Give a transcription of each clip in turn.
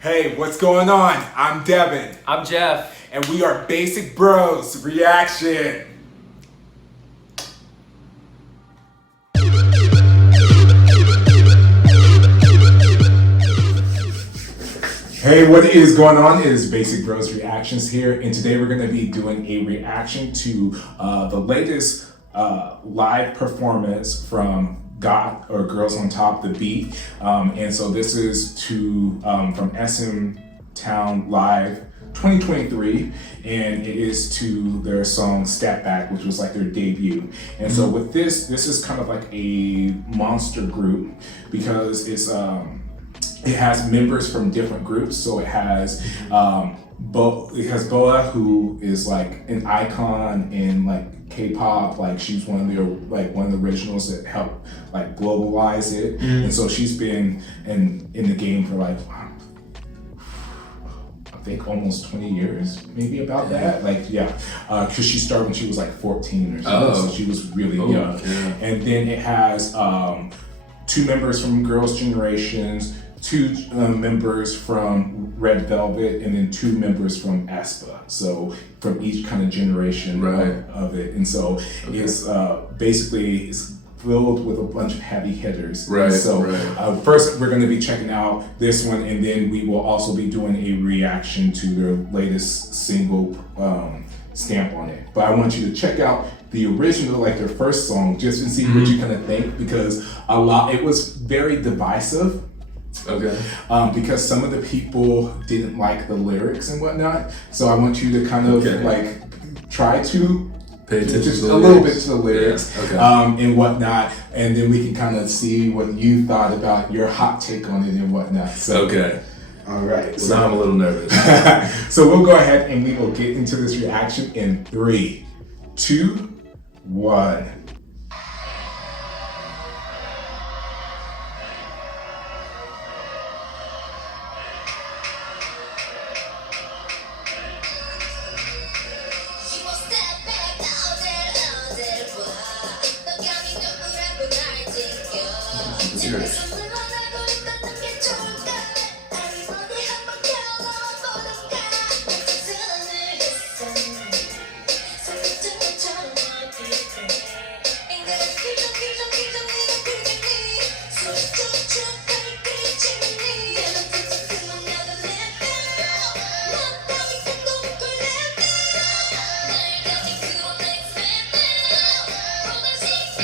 Hey, what's going on? I'm Devin. I'm Jeff. And we are Basic Bros Reaction. Hey, what is going on? It is Basic Bros Reactions here, and today we're going to be doing a reaction to the latest live performance from Got or Girls on Top the Beat, and so this is to from SMTOWN Live 2023, and it is to their song Step Back, which was like their debut. And so with this is kind of like a monster group because it has members from different groups. So it has Boa, who is like an icon in like K-pop. Like she's one of the originals that helped like globalize it. And so she's been in the game for like I think almost 20 years, maybe about that. Like, yeah, because she started when she was like 14 or something, so she was really young. Yeah. And then it has two members from Girls' Generations, two members from Red Velvet, and then two members from aespa. So from each kind of generation of it. And so it's basically it's filled with a bunch of heavy hitters. First we're going to be checking out this one, and then we will also be doing a reaction to their latest single, Stamp on It. But I want you to check out the original, like their first song, just to see what you kind of think, because it was very divisive. Because some of the people didn't like the lyrics and whatnot. So I want you to kind of like try to pay attention just a little bit to the lyrics and whatnot, and then we can kind of see what you thought about your hot take on it and whatnot. So, all right. Well, now I'm a little nervous. So we'll go ahead and we will get into this reaction in 3, 2, 1.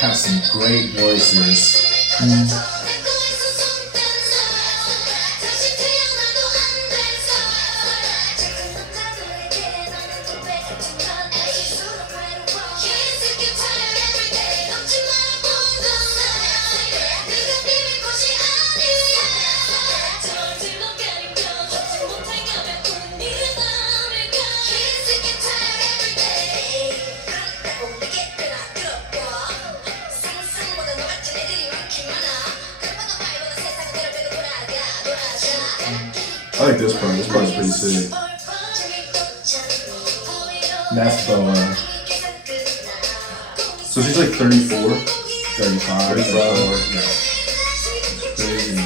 Have some great voices. I like this part. This part's pretty sick. That's Boa. So she's like 34? 35. 34. Yeah. Crazy.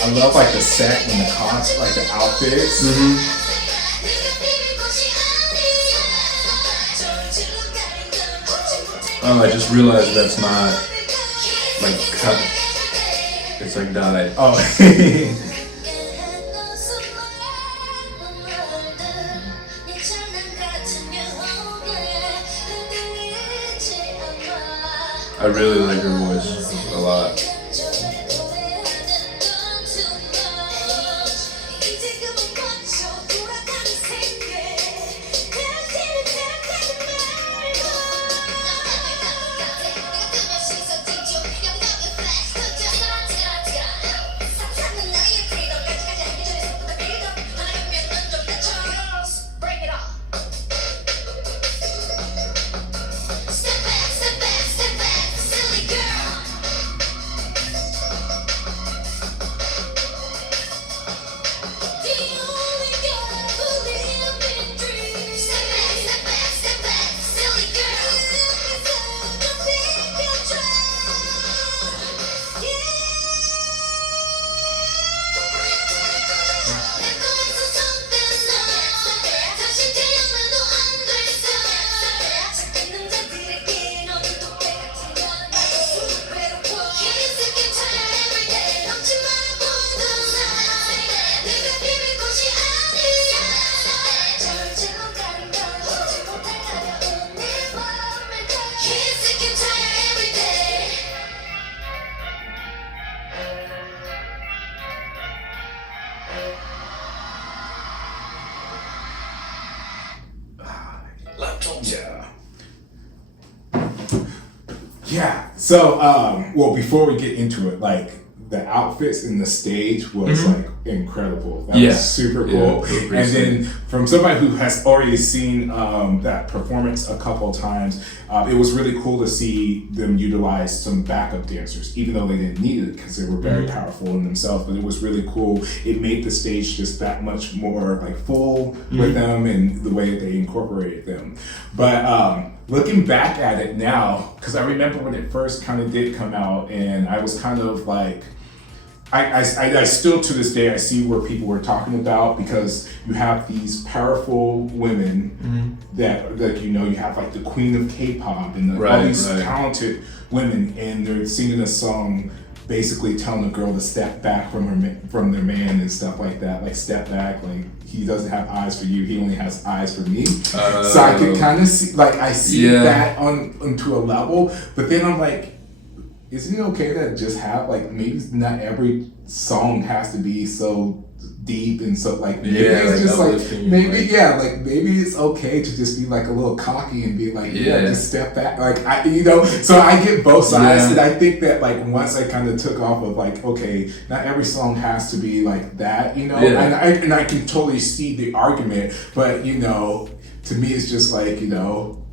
I love like the set and the cost, like the outfits. Oh, I just realized that's not like cut. It's like dyed. Oh. I really like her voice a lot. Yeah. So, well, before we get into it, like the outfits in the stage was like incredible. That was super cool. And then from somebody who has already seen that performance a couple of times, it was really cool to see them utilize some backup dancers, even though they didn't need it because they were very powerful in themselves. But it was really cool. It made the stage just that much more like full with them and the way that they incorporated them. But looking back at it now, because I remember when it first kind of did come out, and I was kind of like, I still to this day I see where people were talking about, because you have these powerful women that you know, you have like the queen of K-pop and all these talented women, and they're singing a song basically telling a girl to step back from their man and stuff like that, like step back, like he doesn't have eyes for you, he only has eyes for me. So I can kind of see, like I see that onto a level, but then I'm like, isn't it okay to just have, like, maybe not every song has to be so deep and so like maybe it's like just like maybe like maybe it's okay to just be like a little cocky and be like just step back, like I, you know. So I get both sides, and I think that like once I kind of took off of like, okay, not every song has to be like that, you know. And I can totally see the argument, but you know, to me it's just like, you know,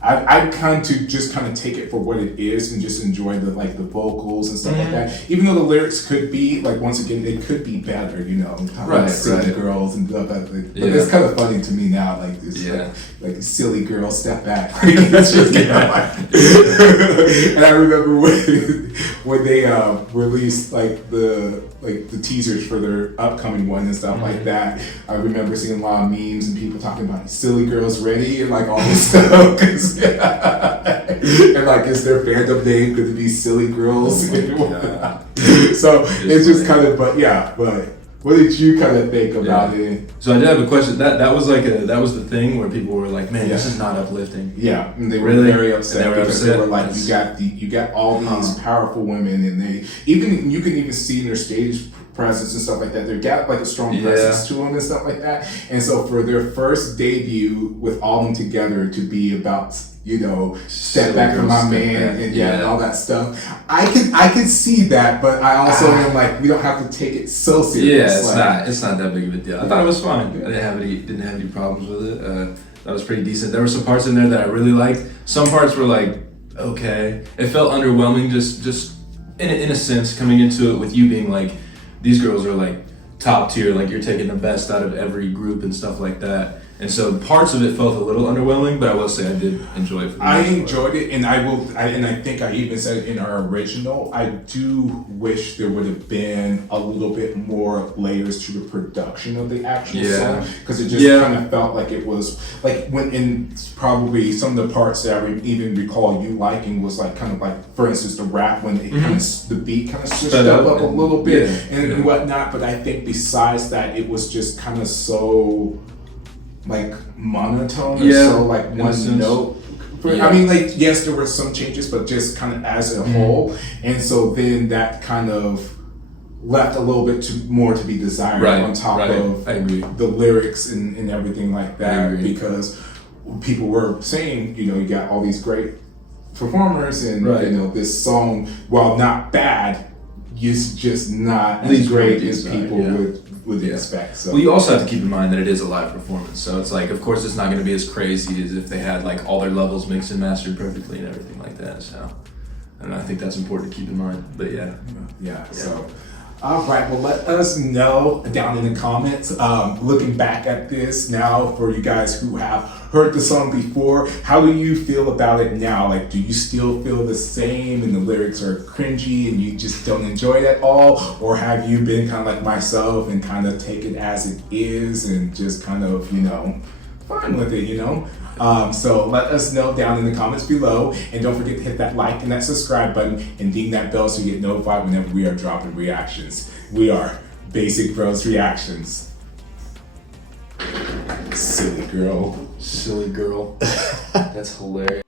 I kind of just take it for what it is and just enjoy the like the vocals and stuff like that. Even though the lyrics could be like, once again, they could be better, you know, silly girls and blah, blah, blah. But it's kind of funny to me now, like this, like silly girl, step back. It's just, you know, like, and I remember when they released like the teasers for their upcoming one and stuff like that. I remember seeing a lot of memes and people talking about silly girls ready and like all this stuff. And like, is their fandom name going to be silly girls? So it's just kind of, but what did you kind of think about it? So I did have a question. That was the thing where people were like, man, this is not uplifting. Yeah, and they were very upset because they were like, you got all these powerful women, and you can even see in their stage presence and stuff like that, they got like a strong presence to them and stuff like that. And so for their first debut with all of them together to be about, you know, step back from my man and all that stuff, I can see that, but I also am like, we don't have to take it so serious. Yeah, it's not that big of a deal. I thought it was fine. I didn't have any problems with it. That was pretty decent. There were some parts in there that I really liked. Some parts were like, okay. It felt underwhelming, just in a sense, coming into it with you being like, these girls are like top tier, like you're taking the best out of every group and stuff like that. And so parts of it felt a little underwhelming, but I will say I did enjoy it. I enjoyed it, and I think I even said it in our original, I do wish there would have been a little bit more layers to the production of the actual song, because it just kind of felt like it was like when in probably some of the parts that I even recall you liking was like kind of like, for instance, the rap when it kind of the beat kind of switched up a little bit and whatnot. But I think besides that, it was just kind of so like monotone or so like one note. I mean, like, yes, there were some changes, but just kind of as a whole. And so then that kind of left a little bit more to be desired on top of the lyrics and everything like that, because people were saying, you know, you got all these great performers and you know, this song, while not bad, is just not as great as people would expect. So. Well, you also have to keep in mind that it is a live performance, so it's like, of course, it's not going to be as crazy as if they had like all their levels mixed and mastered perfectly and everything like that. So, and I think that's important to keep in mind. But so. All right, well, let us know down in the comments, looking back at this now, for you guys who have heard the song before, how do you feel about it now? Like, do you still feel the same and the lyrics are cringy and you just don't enjoy it at all? Or have you been kind of like myself and kind of take it as it is and just kind of, you know, fine with it, you know? So let us know down in the comments below, and don't forget to hit that like and that subscribe button and ding that bell so you get notified whenever we are dropping reactions. We are Basic Bros Reactions. Silly girl. That's hilarious.